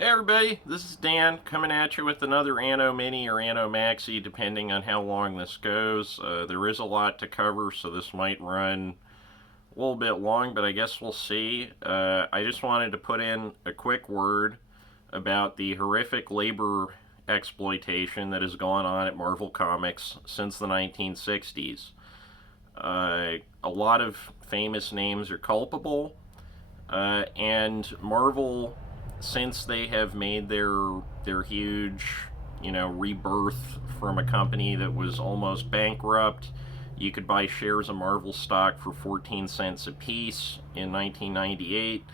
Hey everybody, this is Dan coming at you with another Anomini or Anomaxi, depending on how long this goes. There is a lot to cover, so this might run a little bit long, but I guess we'll see. I just wanted to put in a quick word about the horrific labor exploitation that has gone on at Marvel Comics since the 1960s. A lot of famous names are culpable, and Marvel, since they have made their huge, rebirth from a company that was almost bankrupt. You could buy shares of Marvel stock for 14 cents a piece in 1998.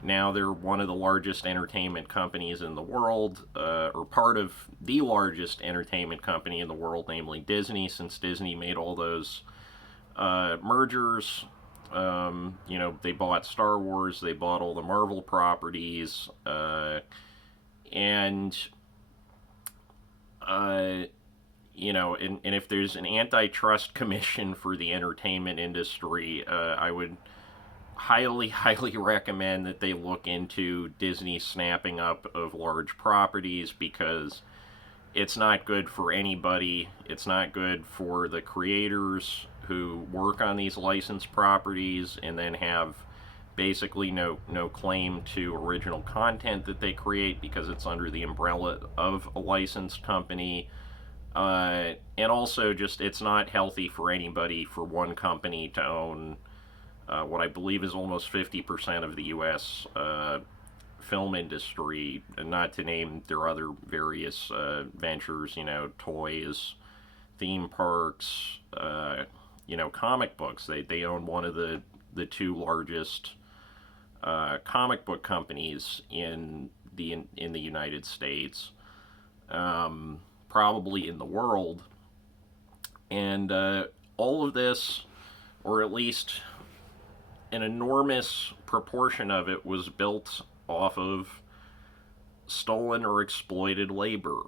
Now they're one of the largest entertainment companies in the world, or part of the largest entertainment company in the world, namely Disney, since Disney made all those mergers. They bought Star Wars, they bought all the Marvel properties, and and if there's an antitrust commission for the entertainment industry, I would highly, highly recommend that they look into Disney snapping up of large properties, because it's not good for anybody. It's not good for the creators who work on these licensed properties and then have basically no claim to original content that they create because it's under the umbrella of a licensed company. And also, just it's not healthy for anybody for one company to own what I believe is almost 50% of the U.S. Film industry, and not to name their other various ventures, toys, theme parks, comic books. They own one of the two largest comic book companies in the United States, probably in the world, and all of this, or at least an enormous proportion of it, was built off of stolen or exploited labor.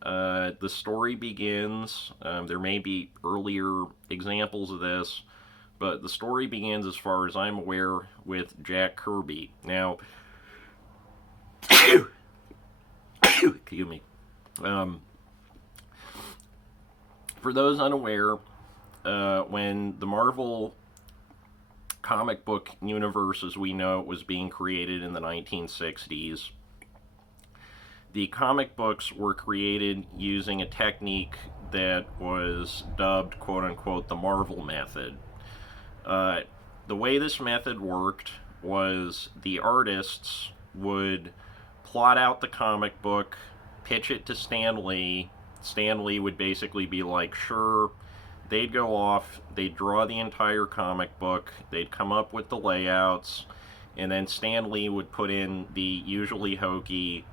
The story begins, there may be earlier examples of this, but the story begins, as far as I'm aware, with Jack Kirby. Now, excuse me. For those unaware, when the Marvel comic book universe as we know it was being created in the 1960s, the comic books were created using a technique that was dubbed, quote unquote, the Marvel method. The way this method worked was the artists would plot out the comic book, pitch it to Stan Lee. Stan Lee would basically be like, sure. They'd go off, they'd draw the entire comic book, they'd come up with the layouts, and then Stan Lee would put in the usually hokey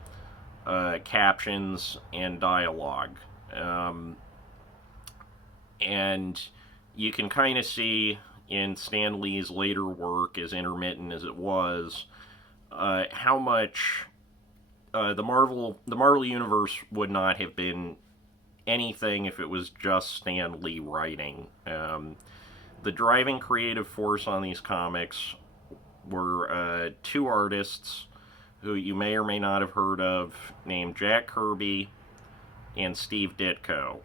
captions and dialogue. And you can kind of see in Stan Lee's later work, as intermittent as it was, how much the Marvel universe would not have been anything if it was just Stan Lee writing. The driving creative force on these comics were two artists who you may or may not have heard of, named Jack Kirby and Steve Ditko.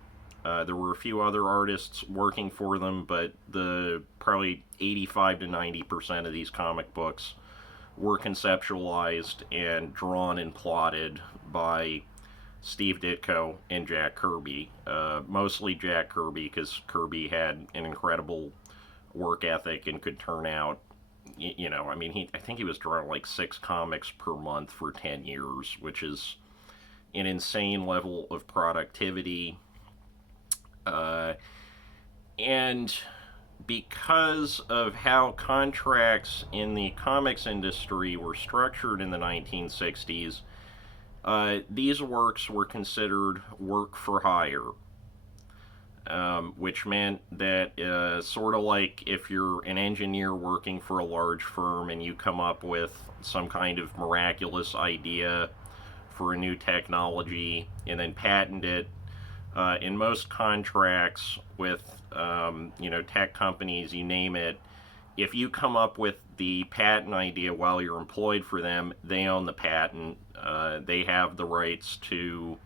There were a few other artists working for them, but the probably 85 to 90% of these comic books were conceptualized and drawn and plotted by Steve Ditko and Jack Kirby. Mostly Jack Kirby, because Kirby had an incredible work ethic and could turn out, I think he was drawing like 6 comics per month for 10 years, which is an insane level of productivity. And because of how contracts in the comics industry were structured in the 1960s, these works were considered work for hire, which meant that sort of like if you're an engineer working for a large firm and you come up with some kind of miraculous idea for a new technology and then patent it, in most contracts with tech companies, you name it, if you come up with the patent idea while you're employed for them, they own the patent. They have the rights to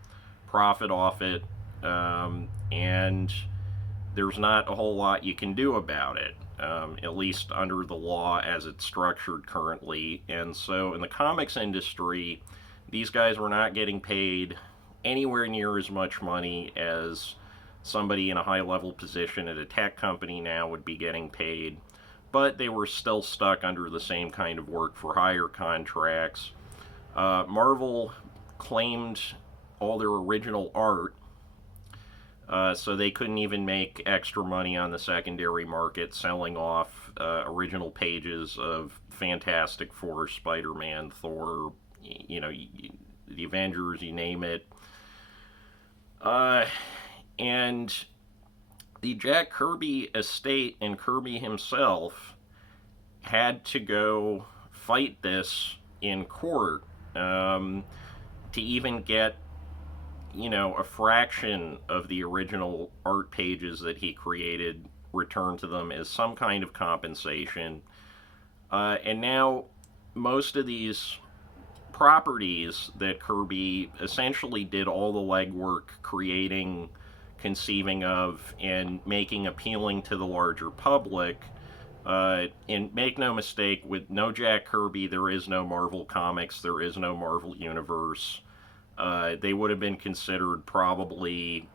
profit off it, and there's not a whole lot you can do about it, at least under the law as it's structured currently. And so in the comics industry, these guys were not getting paid anywhere near as much money as somebody in a high level position at a tech company now would be getting paid, but they were still stuck under the same kind of work for hire contracts. Marvel claimed all their original art, so they couldn't even make extra money on the secondary market selling off original pages of Fantastic Four, Spider-Man, Thor, the Avengers, you name it. And the Jack Kirby estate and Kirby himself had to go fight this in court, to even get a fraction of the original art pages that he created returned to them as some kind of compensation. And now most of these properties that Kirby essentially did all the legwork creating, conceiving of, and making appealing to the larger public. And make no mistake, with no Jack Kirby, there is no Marvel Comics, there is no Marvel Universe. They would have been considered probably,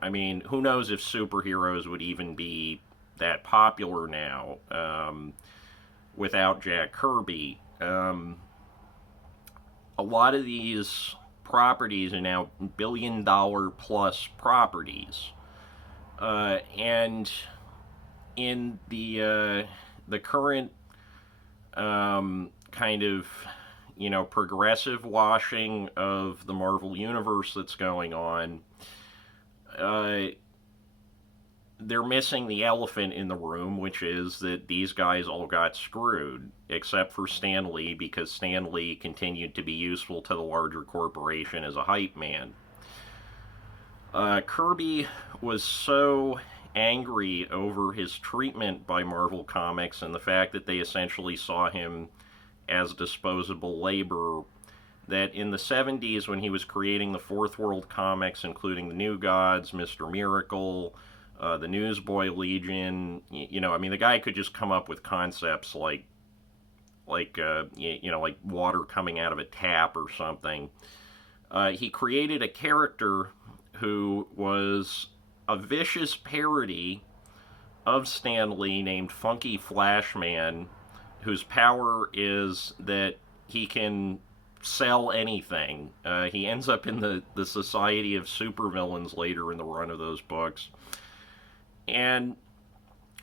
I mean, who knows if superheroes would even be that popular now without Jack Kirby. A lot of these properties are now billion-dollar plus properties. And in the current kind of progressive washing of the Marvel Universe that's going on, they're missing the elephant in the room, which is that these guys all got screwed, except for Stan Lee, because Stan Lee continued to be useful to the larger corporation as a hype man. Kirby was so angry over his treatment by Marvel Comics and the fact that they essentially saw him as disposable labor, that in the 70s, when he was creating the Fourth World comics, including the New Gods, Mr. Miracle, the Newsboy Legion, the guy could just come up with concepts like water coming out of a tap or something. He created a character who was a vicious parody of Stan Lee named Funky Flashman, whose power is that he can sell anything. He ends up in the Society of Supervillains later in the run of those books. And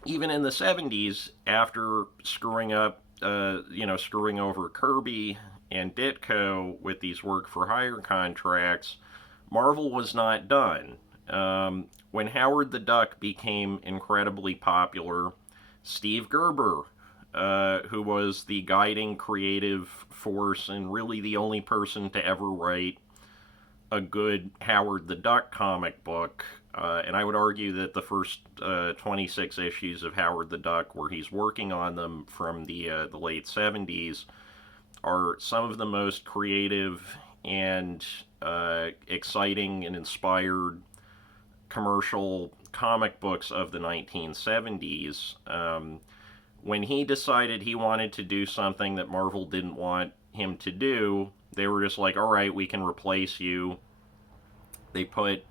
even in the 70s, after screwing over Kirby and Ditko with these work-for-hire contracts, Marvel was not done. When Howard the Duck became incredibly popular, Steve Gerber, who was the guiding creative force and really the only person to ever write a good Howard the Duck comic book, and I would argue that the first 26 issues of Howard the Duck, where he's working on them from the late 70s, are some of the most creative and exciting and inspired commercial comic books of the 1970s. When he decided he wanted to do something that Marvel didn't want him to do, they were just like, all right, we can replace you. They put,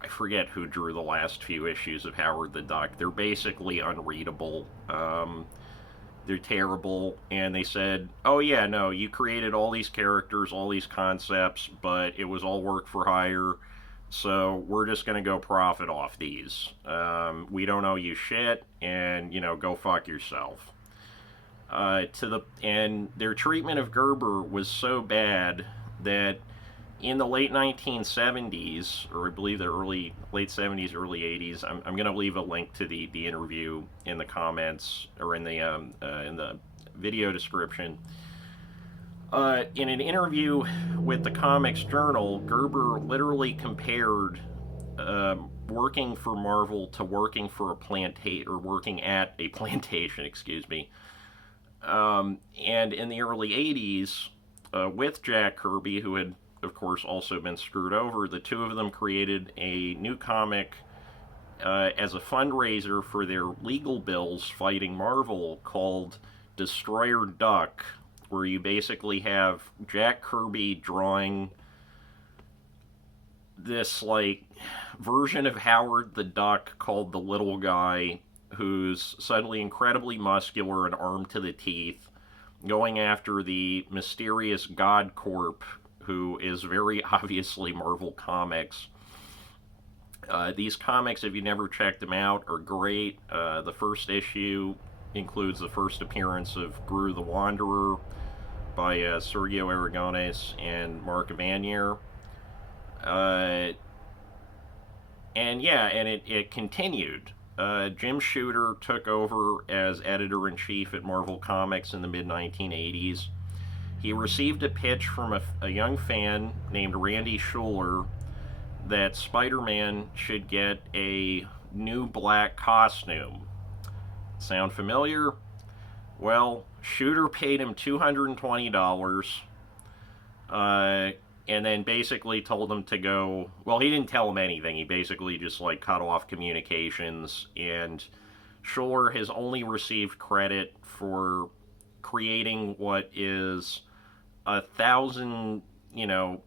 I forget who drew the last few issues of Howard the Duck. They're basically unreadable. They're terrible. And they said, oh yeah, no, you created all these characters, all these concepts, but it was all work for hire. So we're just going to go profit off these. We don't owe you shit, and, go fuck yourself. And their treatment of Gerber was so bad that in the late 1970s, or I believe the late 70s, early 80s, I'm going to leave a link to the interview in the comments, or in the video description. In an interview with the Comics Journal, Gerber literally compared working for Marvel to working for working at a plantation, excuse me. And in the early 80s, with Jack Kirby, who had, of course, also been screwed over, the two of them created a new comic as a fundraiser for their legal bills fighting Marvel called Destroyer Duck, where you basically have Jack Kirby drawing this, like, version of Howard the Duck called the Little Guy, who's suddenly incredibly muscular and armed to the teeth, going after the mysterious God Corp, who is very obviously Marvel Comics. These comics, if you never checked them out, are great. The first issue includes the first appearance of Gru the Wanderer by Sergio Aragones and Mark Vanier. And yeah, and it continued. Jim Shooter took over as editor-in-chief at Marvel Comics in the mid-1980s. He received a pitch from a young fan named Randy Schueller that Spider-Man should get a new black costume. Sound familiar? Well, Shooter paid him $220, and then basically told him to go. Well, he didn't tell him anything. He basically just like cut off communications, and Schueller has only received credit for creating what is 1,000, the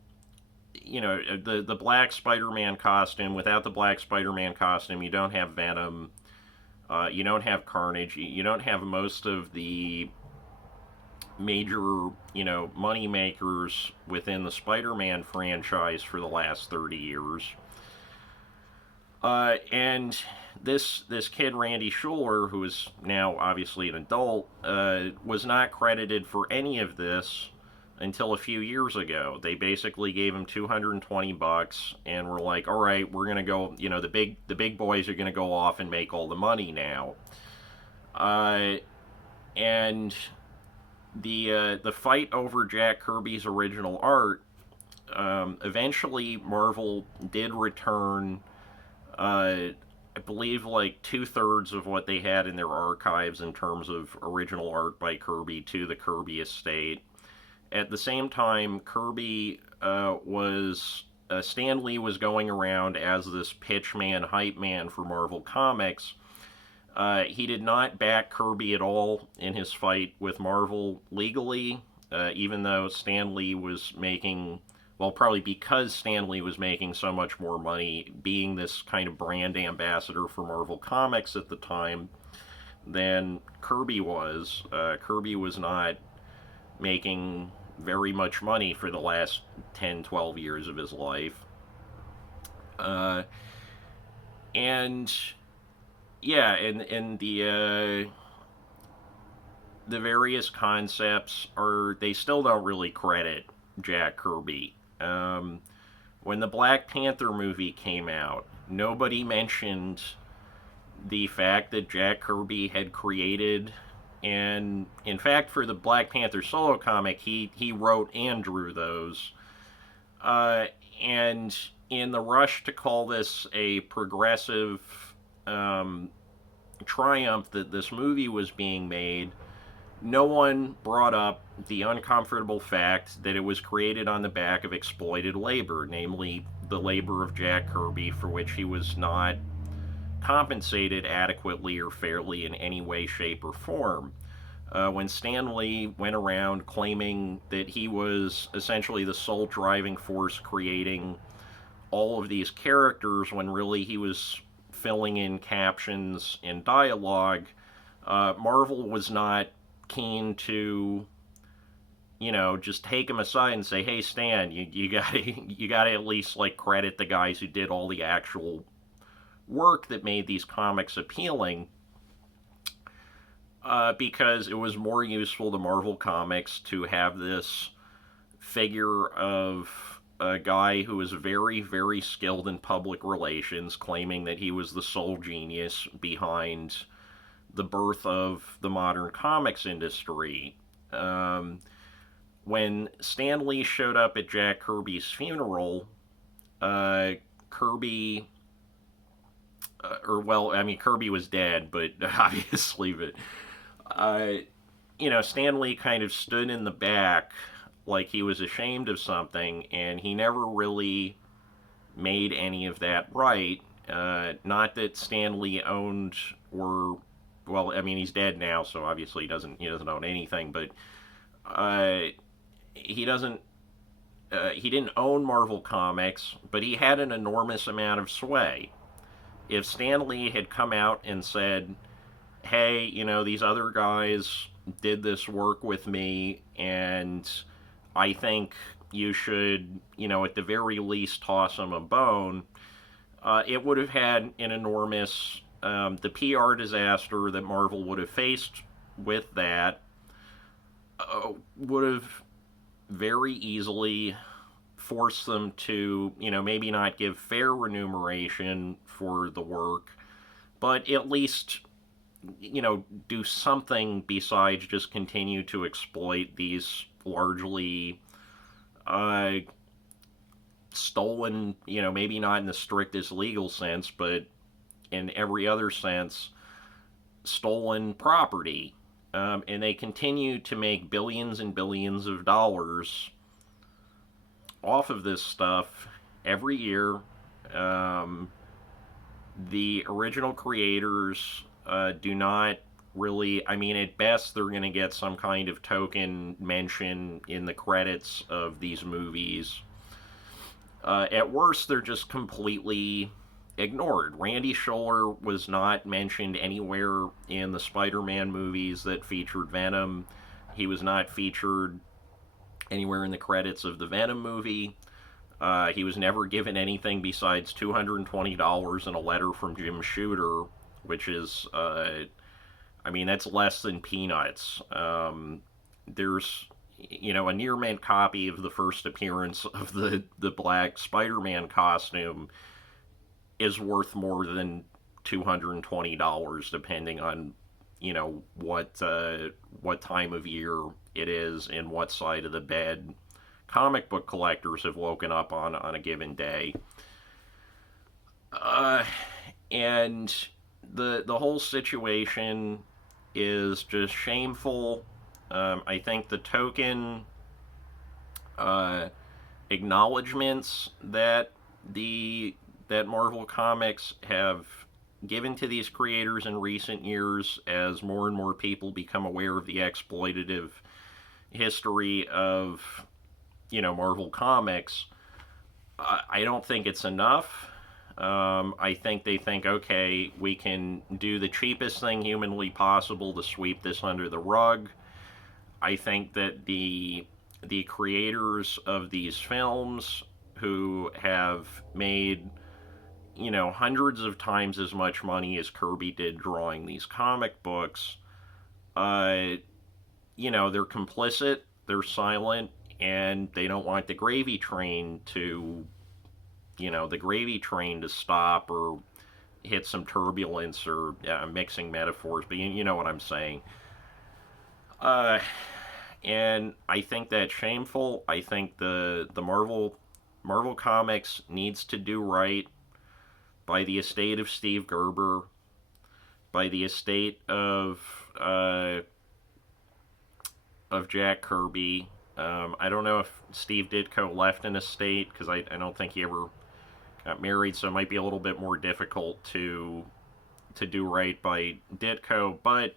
black Spider-Man costume. Without the black Spider-Man costume, you don't have Venom, you don't have Carnage, you don't have most of the major, money makers within the Spider-Man franchise for the last 30 years. And this kid, Randy Schueller, who is now obviously an adult, was not credited for any of this until a few years ago. They basically gave him $220 and were like, "All right, we're gonna go. The big boys are gonna go off and make all the money now." And the fight over Jack Kirby's original art. Eventually, Marvel did return. I believe like 2/3 of what they had in their archives in terms of original art by Kirby to the Kirby estate. At the same time, Kirby Stan Lee was going around as this pitch man, hype man for Marvel Comics. He did not back Kirby at all in his fight with Marvel legally, even though Stan Lee was making, well, probably because Stan Lee was making so much more money being this kind of brand ambassador for Marvel Comics at the time than Kirby was. Kirby was not making very much money for the last 10, 12 years of his life. And yeah, and the various concepts they still don't really credit Jack Kirby. When the Black Panther movie came out, nobody mentioned the fact that Jack Kirby had created, and in fact, for the Black Panther solo comic, he wrote and drew those. And in the rush to call this a progressive triumph that this movie was being made, no one brought up the uncomfortable fact that it was created on the back of exploited labor, namely the labor of Jack Kirby, for which he was not compensated adequately or fairly in any way, shape, or form. When Stan Lee went around claiming that he was essentially the sole driving force creating all of these characters, when really he was filling in captions and dialogue, Marvel was not keen to, just take him aside and say, "Hey, Stan, you gotta at least like credit the guys who did all the actual work that made these comics appealing," because it was more useful to Marvel Comics to have this figure of a guy who was very, very skilled in public relations, claiming that he was the sole genius behind the birth of the modern comics industry. When Stan Lee showed up at Jack Kirby's funeral, Kirby or well, I mean Kirby was dead, but obviously, but uh, Stan Lee kind of stood in the back like he was ashamed of something, and he never really made any of that right. Not that Stan Lee owned or well, I mean he's dead now, so obviously he doesn't own anything, but uh, he doesn't he didn't own Marvel Comics, but he had an enormous amount of sway. If Stan Lee had come out and said, "Hey, these other guys did this work with me, and I think you should, at the very least, toss them a bone," it would have had an enormous the PR disaster that Marvel would have faced with that would have very easily forced them to, maybe not give fair remuneration for the work, but at least, do something besides just continue to exploit these largely uh, stolen, maybe not in the strictest legal sense, but in every other sense, stolen property. And they continue to make billions and billions of dollars off of this stuff every year. Um, the original creators do not really, I mean, at best, they're going to get some kind of token mention in the credits of these movies. At worst, they're just completely ignored. Randy Scholler was not mentioned anywhere in the Spider Man movies that featured Venom. He was not featured anywhere in the credits of the Venom movie. He was never given anything besides $220 in a letter from Jim Shooter, which is, I mean, that's less than peanuts. There's, a near mint copy of the first appearance of the black Spider-Man costume is worth more than $220, depending on, what time of year it is and what side of the bed comic book collectors have woken up on a given day. Uh, and the whole situation is just shameful. I think the token uh, acknowledgments that Marvel Comics have given to these creators in recent years, as more and more people become aware of the exploitative history of Marvel Comics, I don't think it's enough. I think they think, okay, we can do the cheapest thing humanly possible to sweep this under the rug. I think that the creators of these films who have made hundreds of times as much money as Kirby did drawing these comic books, uh, they're complicit, they're silent, and they don't want the gravy train to stop or hit some turbulence or mixing metaphors, but you know what I'm saying. Uh, and I think that's shameful. I think the Marvel Comics needs to do right by the estate of Steve Gerber, by the estate of Jack Kirby. I don't know if Steve Ditko left an estate because I don't think he ever got married, so it might be a little bit more difficult to do right by Ditko. But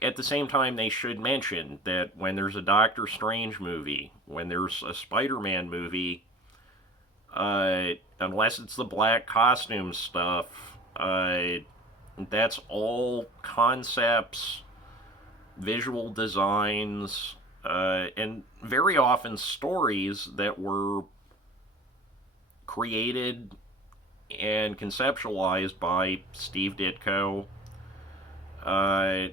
at the same time, they should mention that when there's a Doctor Strange movie, when there's a Spider-Man movie, unless it's the black costume stuff, that's all concepts, visual designs, and very often stories that were created and conceptualized by Steve Ditko. Uh,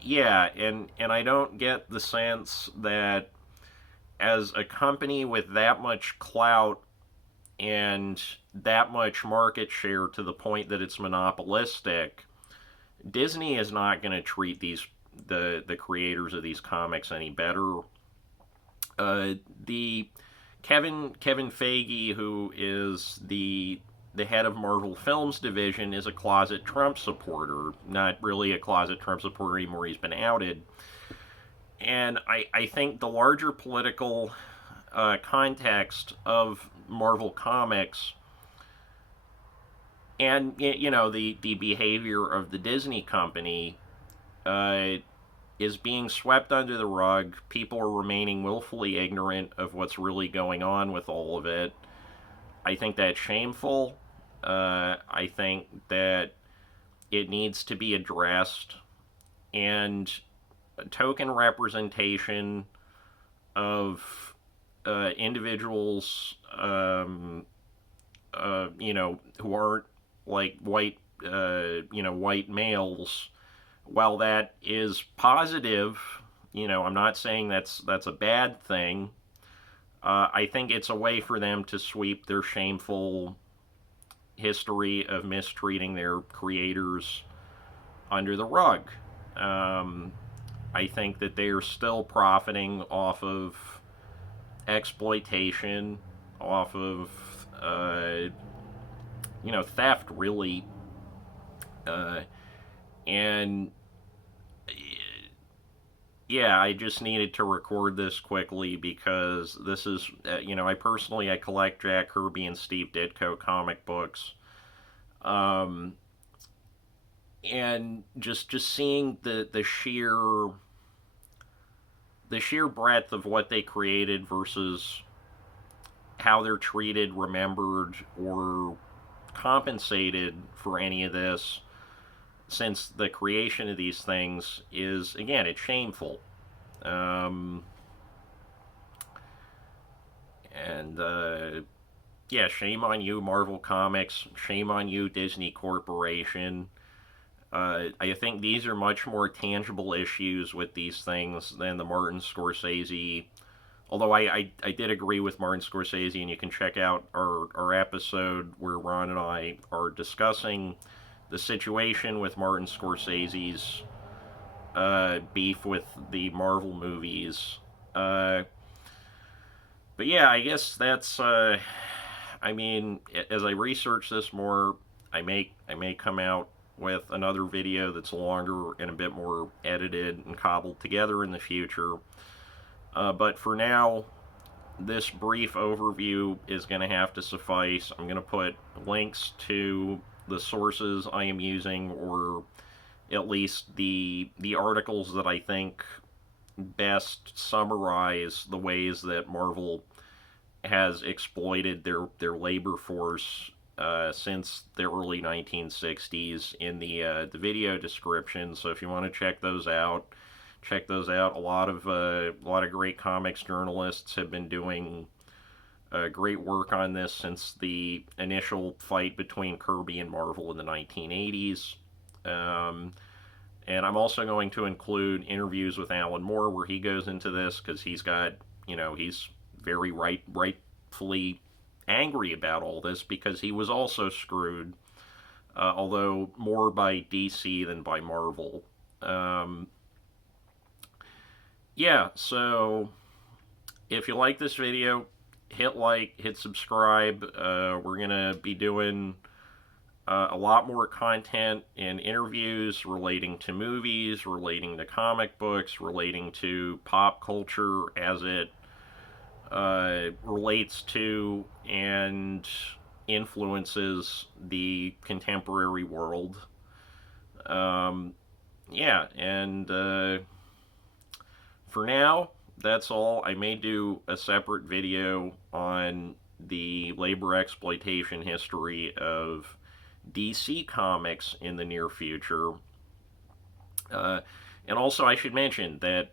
yeah, and I don't get the sense that as a company with that much clout and that much market share to the point that it's monopolistic, Disney is not going to treat the creators of these comics any better. The Kevin Feige, who is the the head of Marvel Films division is a closet Trump supporter. Not really a closet Trump supporter anymore, he's been outed. And I think the larger political context of Marvel Comics and, the behavior of the Disney company uh, is being swept under the rug. People are remaining willfully ignorant of what's really going on with all of it. I think that's shameful. I think that it needs to be addressed, and token representation of individuals, who aren't like white males. While that is positive, I'm not saying that's a bad thing. I think it's a way for them to sweep their shameful history of mistreating their creators under the rug. Um, I think that they are still profiting off of exploitation, off of theft, really, uh, and yeah, I just needed to record this quickly because this is, I collect Jack Kirby and Steve Ditko comic books, um, and just seeing the sheer breadth of what they created versus how they're treated, remembered, or compensated for any of this since the creation of these things is, again, it's shameful. Um, and yeah, shame on you, Marvel Comics. Shame on you, Disney Corporation. I think these are much more tangible issues with these things than the Martin Scorsese. Although I did agree with Martin Scorsese, and you can check out our episode where Ron and I are discussing the situation with Martin Scorsese's beef with the Marvel movies. Uh, but yeah, I guess that's. I mean, as I research this more, I may come out with another video that's longer and a bit more edited and cobbled together in the future. But for now, this brief overview is going to have to suffice. I'm going to put links to the sources I am using, or at least the articles that I think best summarize the ways that Marvel has exploited their labor force since the early 1960s in the video description. So if you want to check those out, check those out. A lot of great comics journalists have been doing great work on this since the initial fight between Kirby and Marvel in the 1980s. Um, and I'm also going to include interviews with Alan Moore where he goes into this because he's very rightfully angry about all this because he was also screwed, although more by DC than by Marvel. Yeah, so if you like this video, hit like, hit subscribe. We're going to be doing a lot more content and interviews relating to movies, relating to comic books, relating to pop culture as it relates to and influences the contemporary world. Yeah, and for now, that's all. I may do a separate video on the labor exploitation history of DC Comics in the near future. And also, I should mention that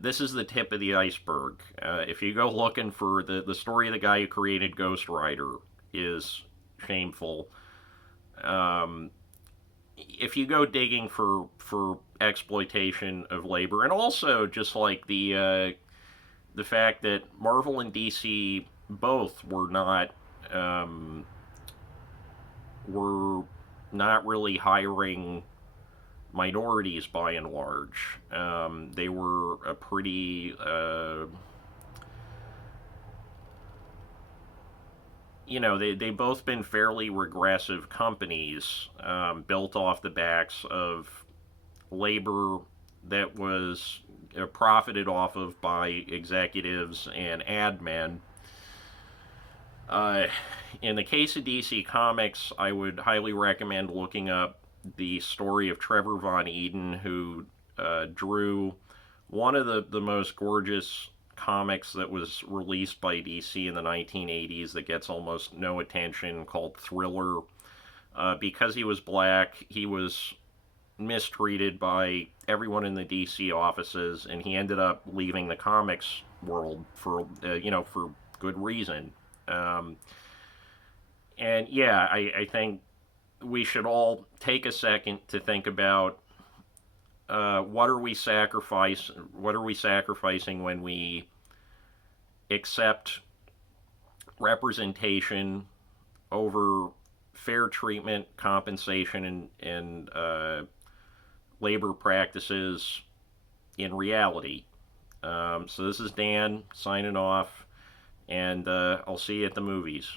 this is the tip of the iceberg. If you go looking for the story of the guy who created Ghost Rider is shameful. If you go digging for exploitation of labor, and also just like the fact that Marvel and DC both were not really hiring minorities by and large. They were a pretty they both been fairly regressive companies, built off the backs of labor that was profited off of by executives and ad men. Uh, in the case of DC Comics, I would highly recommend looking up the story of Trevor Von Eden, who drew one of the most gorgeous comics that was released by DC in the 1980s that gets almost no attention, called Thriller. Because he was black, he was mistreated by everyone in the DC offices, and he ended up leaving the comics world for for good reason. Um, and yeah, I think we should all take a second to think about what are we sacrificing when we accept representation over fair treatment, compensation, and labor practices in reality. So this is Dan signing off, and I'll see you at the movies.